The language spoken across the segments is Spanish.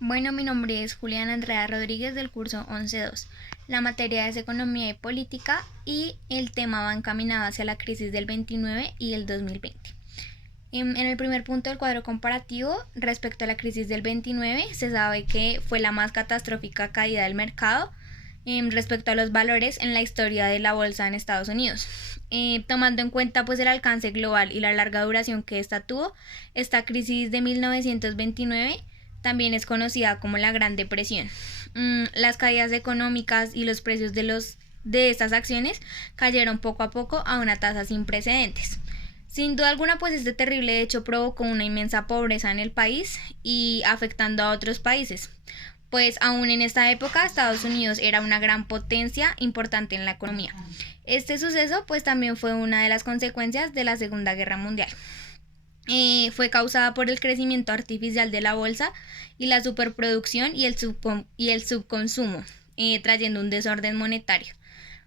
Bueno, mi nombre es Juliana Andrea Rodríguez del curso 11.2. La materia es Economía y Política y el tema va encaminado hacia la crisis del 29 y el 2020. En el primer punto del cuadro comparativo, respecto a la crisis del 29, se sabe que fue la más catastrófica caída del mercado respecto a los valores en la historia de la bolsa en Estados Unidos. Tomando en cuenta pues el alcance global y la larga duración que esta tuvo, esta crisis de 1929 también es conocida como la Gran Depresión. Las caídas económicas y los precios de estas acciones cayeron poco a poco a una tasa sin precedentes. Sin duda alguna, pues este terrible hecho provocó una inmensa pobreza en el país y afectando a otros países. Pues aún en esta época Estados Unidos era una gran potencia importante en la economía. Este suceso pues también fue una de las consecuencias de la Segunda Guerra Mundial. Fue causada por el crecimiento artificial de la bolsa y la superproducción y el subconsumo, trayendo un desorden monetario.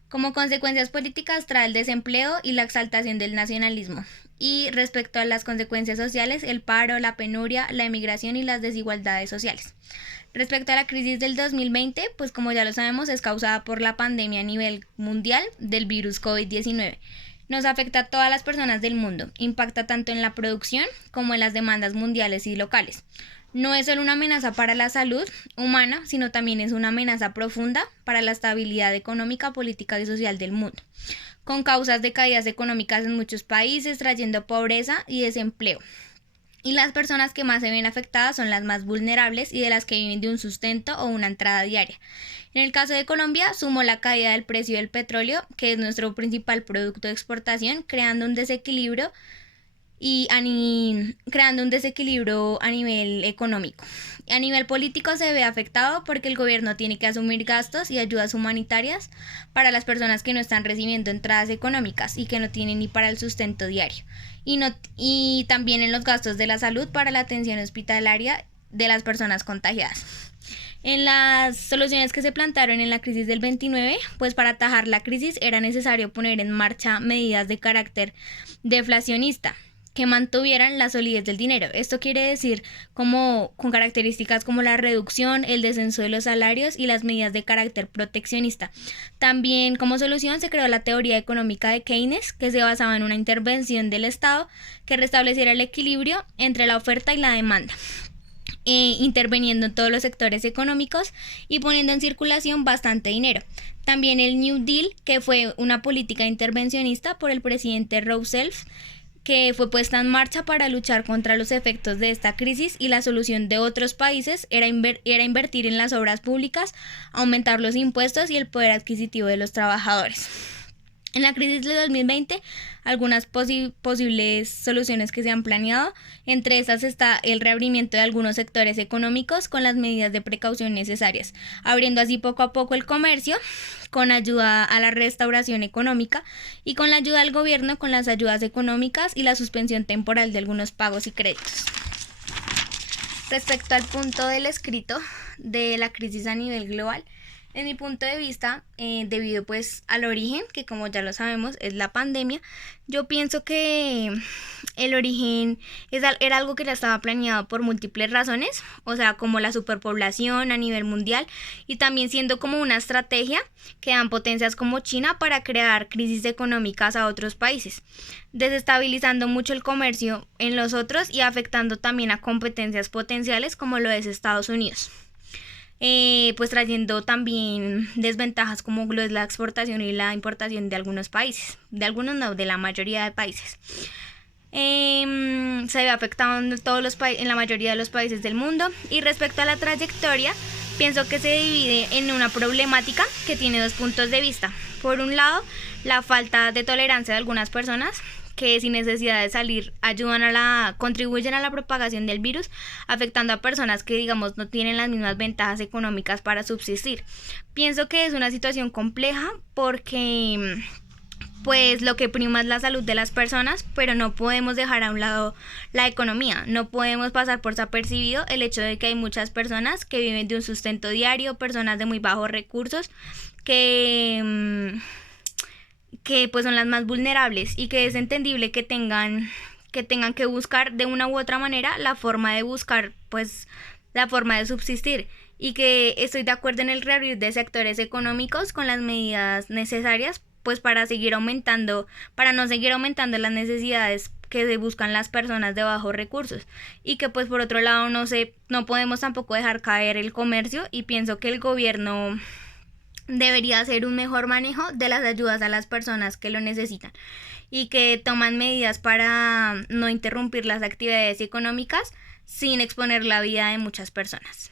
Como consecuencias políticas trae el desempleo y la exaltación del nacionalismo. Y respecto a las consecuencias sociales, el paro, la penuria, la emigración y las desigualdades sociales. Respecto a la crisis del 2020, pues como ya lo sabemos, es causada por la pandemia a nivel mundial del virus COVID-19. Nos afecta a todas las personas del mundo, impacta tanto en la producción como en las demandas mundiales y locales. No es solo una amenaza para la salud humana, sino también es una amenaza profunda para la estabilidad económica, política y social del mundo, con causas de caídas económicas en muchos países, trayendo pobreza y desempleo. Y las personas que más se ven afectadas son las más vulnerables y de las que viven de un sustento o una entrada diaria. En el caso de Colombia, sumó la caída del precio del petróleo, que es nuestro principal producto de exportación, creando un desequilibrio a nivel económico. A nivel político se ve afectado porque el gobierno tiene que asumir gastos y ayudas humanitarias para las personas que no están recibiendo entradas económicas y que no tienen ni para el sustento diario. Y también en los gastos de la salud para la atención hospitalaria de las personas contagiadas. En las soluciones que se plantearon en la crisis del 29, pues para atajar la crisis era necesario poner en marcha medidas de carácter deflacionista que mantuvieran la solidez del dinero. Esto quiere decir como con características como la reducción, el descenso de los salarios y las medidas de carácter proteccionista. También como solución se creó la teoría económica de Keynes, que se basaba en una intervención del Estado que restableciera el equilibrio entre la oferta y la demanda, interviniendo en todos los sectores económicos y poniendo en circulación bastante dinero. También el New Deal, que fue una política intervencionista por el presidente Roosevelt, que fue puesta en marcha para luchar contra los efectos de esta crisis, y la solución de otros países era invertir en las obras públicas, aumentar los impuestos y el poder adquisitivo de los trabajadores. En la crisis de 2020, algunas posibles soluciones que se han planeado, entre estas está el reabrimiento de algunos sectores económicos con las medidas de precaución necesarias, abriendo así poco a poco el comercio, con ayuda a la restauración económica y con la ayuda del gobierno con las ayudas económicas y la suspensión temporal de algunos pagos y créditos. Respecto al punto del escrito de la crisis a nivel global, en mi punto de vista, debido pues al origen, que como ya lo sabemos es la pandemia, yo pienso que el origen era algo que ya estaba planeado por múltiples razones, o sea, como la superpoblación a nivel mundial y también siendo como una estrategia que dan potencias como China para crear crisis económicas a otros países, desestabilizando mucho el comercio en los otros y afectando también a competencias potenciales como lo es Estados Unidos. Pues trayendo también desventajas como lo es la exportación y la importación de algunos países, de algunos no, de la mayoría de países. Se ve afectado en la mayoría de los países del mundo. Y respecto a la trayectoria, pienso que se divide en una problemática que tiene dos puntos de vista. Por un lado, la falta de tolerancia de algunas personas que sin necesidad de salir contribuyen a la propagación del virus, afectando a personas que digamos no tienen las mismas ventajas económicas para subsistir. Pienso que es una situación compleja porque pues lo que prima es la salud de las personas, pero no podemos dejar a un lado la economía, no podemos pasar por desapercibido el hecho de que hay muchas personas que viven de un sustento diario, personas de muy bajos recursos que pues son las más vulnerables y que es entendible que tengan que buscar de una u otra manera la forma de buscar pues la forma de subsistir y que estoy de acuerdo en el reabrir de sectores económicos con las medidas necesarias pues para no seguir aumentando las necesidades que se buscan las personas de bajos recursos y que pues por otro lado no podemos tampoco dejar caer el comercio y pienso que el gobierno debería hacer un mejor manejo de las ayudas a las personas que lo necesitan y que toman medidas para no interrumpir las actividades económicas sin exponer la vida de muchas personas.